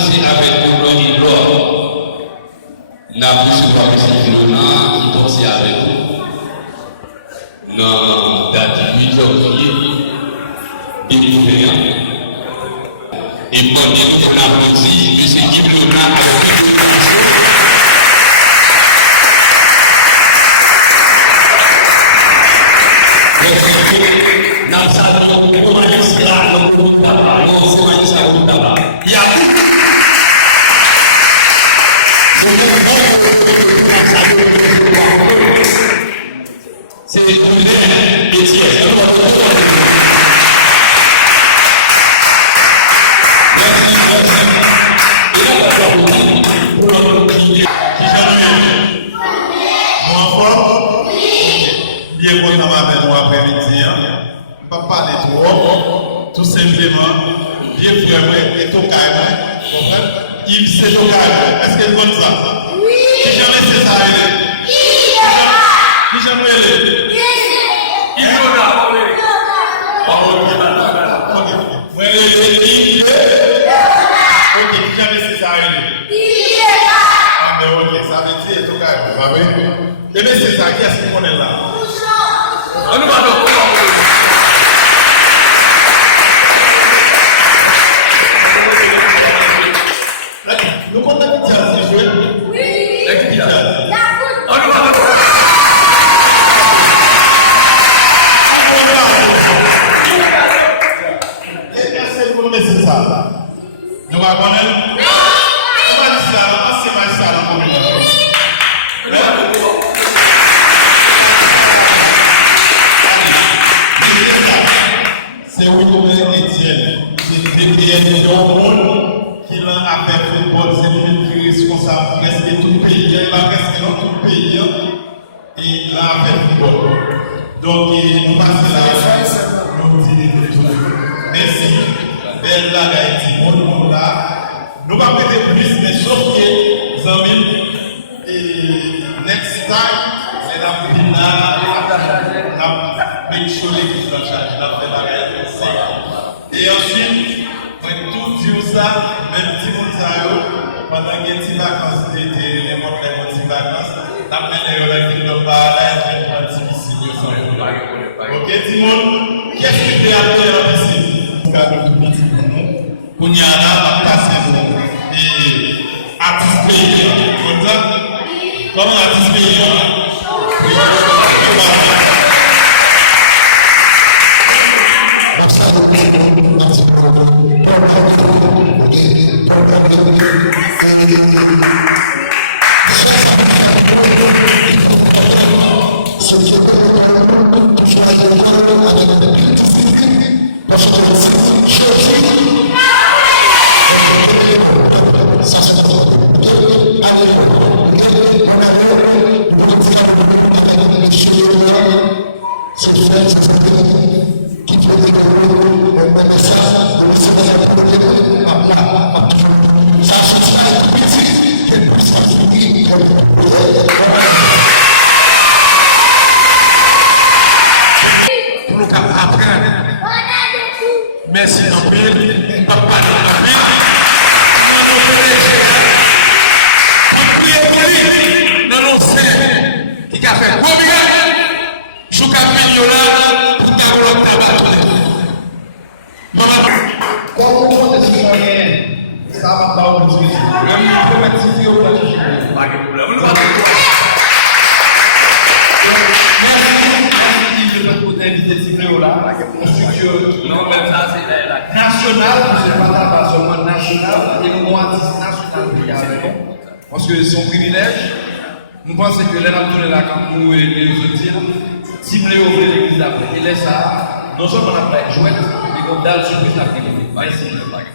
commencé avec le blanc et l'or. N'a plus pas M. Philona qui pensait avec vous. Dans la date 8 janvier 2021. Et pendant qu'on a dit, M. Philona a tout simplement, bien frère et ton carré, il sait ton carré. Est-ce qu'elle connaît ça? Oui. Qui jamais c'est ça? Qui jamais elle? Il y en a. Ok, qui jamais c'est ça? Ah, mais ok, ça veut dire ton carré. Eh bien, c'est ça, qui est-ce qu'on est là? On nous va donc. Nous comptons que tu as joué. Oui. Est-ce que vous connaissez ça? Nous va connaître. C'est William Etienne. C'est DPN qui l'a fait football, c'est lui qui est responsable presque tout le pays, il a presque dans tout le pays, et il a fait football. Donc, nous passons là, nous disons tout. Merci. Belle la Haïti, bon monde là. Nous va prêter plus, mais sauf que, Zambie, et next time, c'est la ville là, la make sure l'équipe est en charge, la fait la réalité. Et ensuite, tout dire ça, même si vous savez, pendant que les vacances d'été, les petites vacances, la meilleure équipe de Paris, la piscine. Ok, Timon, qu'est-ce que tu as fait à la piscine? Pour y aller à passer et artiste paysan. Comment artiste paysan? Merci en paix, papa de la dans nos scènes, qui a fait combien? Je suis là pour faire le tabac. Comment on est citoyen? Ça va pas au bout de ça. Même si on est citoyen, on va pas de problème. National, national, et nous national, parce que c'est un privilège. Nous pensons que les nations de la Campou et les autres, si vous voulez ouvrir l'église d'après, il est ça, non seulement on a fait jouer, mais comme dalle surprise la privilège. Pas ici, le bague.